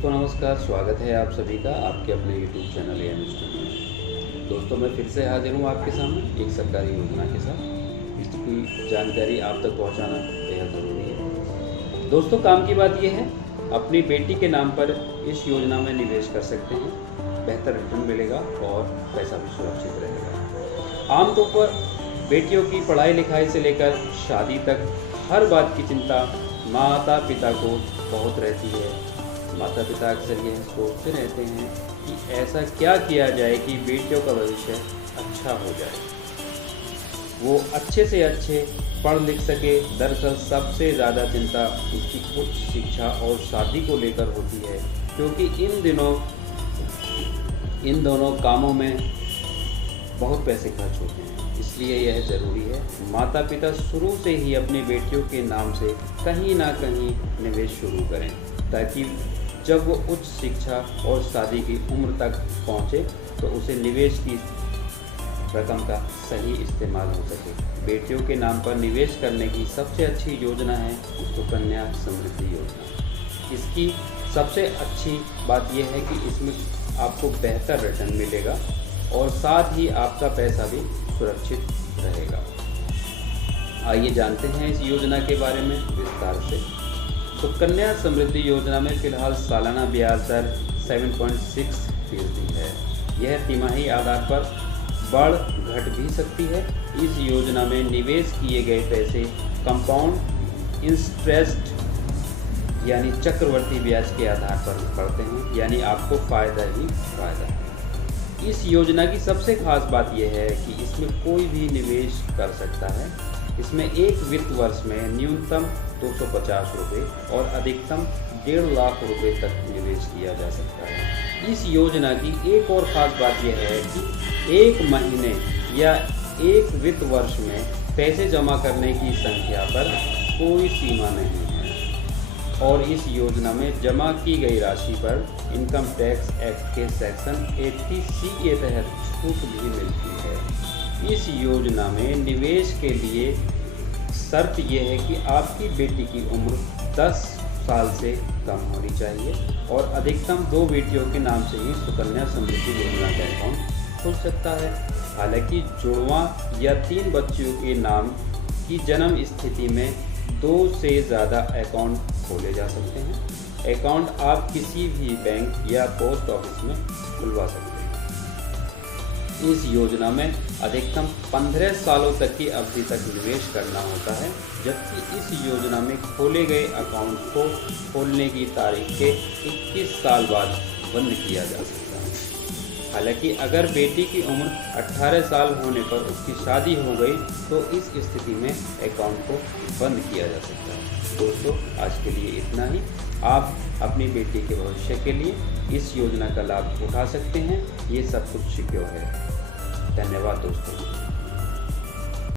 दोस्तों नमस्कार, स्वागत है आप सभी का आपके अपने YouTube चैनल एएम स्टूडियो में। दोस्तों मैं फिर से हाजिर हूँ आपके सामने एक सरकारी योजना के साथ। इसकी जानकारी आप तक पहुँचाना बेहद ज़रूरी है। दोस्तों काम की बात यह है, अपनी बेटी के नाम पर इस योजना में निवेश कर सकते हैं, बेहतर रिटर्न मिलेगा और पैसा भी सुरक्षित रहेगा। आमतौर पर बेटियों की पढ़ाई लिखाई से लेकर शादी तक हर बात की चिंता माता पिता को बहुत रहती है। माता पिता अक्सर यह सोचते रहते हैं कि ऐसा क्या किया जाए कि बेटियों का भविष्य अच्छा हो जाए, वो अच्छे से अच्छे पढ़ लिख सके। दरअसल सबसे ज़्यादा चिंता उसकी उच्च शिक्षा और शादी को लेकर होती है, क्योंकि इन दोनों कामों में बहुत पैसे खर्च होते हैं। इसलिए यह ज़रूरी है माता पिता शुरू से ही अपनी बेटियों के नाम से कहीं ना कहीं निवेश शुरू करें, ताकि जब वो उच्च शिक्षा और शादी की उम्र तक पहुँचे तो उसे निवेश की रकम का सही इस्तेमाल हो सके। बेटियों के नाम पर निवेश करने की सबसे अच्छी योजना है सुकन्या समृद्धि योजना। इसकी सबसे अच्छी बात यह है कि इसमें आपको बेहतर रिटर्न मिलेगा और साथ ही आपका पैसा भी सुरक्षित रहेगा। आइए जानते हैं इस योजना के बारे में विस्तार से। सुकन्या समृद्धि योजना में फ़िलहाल सालाना ब्याज दर 7.6% है। यह तिमाही आधार पर बढ़ घट भी सकती है। इस योजना में निवेश किए गए पैसे कंपाउंड इंटरेस्ट यानी चक्रवर्ती ब्याज के आधार पर पड़ते हैं, यानी आपको फ़ायदा ही फ़ायदा है। इस योजना की सबसे खास बात यह है कि इसमें कोई भी निवेश कर सकता है। इसमें एक वित्त वर्ष में न्यूनतम 250 रुपये और अधिकतम 1.5 लाख रुपये तक निवेश किया जा सकता है। इस योजना की एक और ख़ास बात यह है कि एक महीने या एक वित्त वर्ष में पैसे जमा करने की संख्या पर कोई सीमा नहीं है और इस योजना में जमा की गई राशि पर इनकम टैक्स एक्ट के सेक्शन 80C के तहत छूट भी मिलती है। इस योजना में निवेश के लिए शर्त यह है कि आपकी बेटी की उम्र 10 साल से कम होनी चाहिए और अधिकतम 2 बेटियों के नाम से ही सुकन्या समृद्धि योजना का अकाउंट खुल सकता है। हालांकि जुड़वां या 3 बच्चों के नाम की जन्म स्थिति में 2 से ज़्यादा अकाउंट खोले जा सकते हैं। अकाउंट आप किसी भी बैंक या पोस्ट ऑफिस में खुलवा सकते हैं। इस योजना में अधिकतम 15 सालों तक की अवधि तक निवेश करना होता है, जबकि इस योजना में खोले गए अकाउंट को खोलने की तारीख के 21 साल बाद बंद किया जा सकता है। हालांकि अगर बेटी की उम्र 18 साल होने पर उसकी शादी हो गई तो इस स्थिति में अकाउंट को बंद किया जा सकता है। दोस्तों आज के लिए इतना ही। आप अपनी बेटी के भविष्य के लिए इस योजना का लाभ उठा सकते हैं। ये सब कुछ सिक्योर है। धन्यवाद दोस्तों।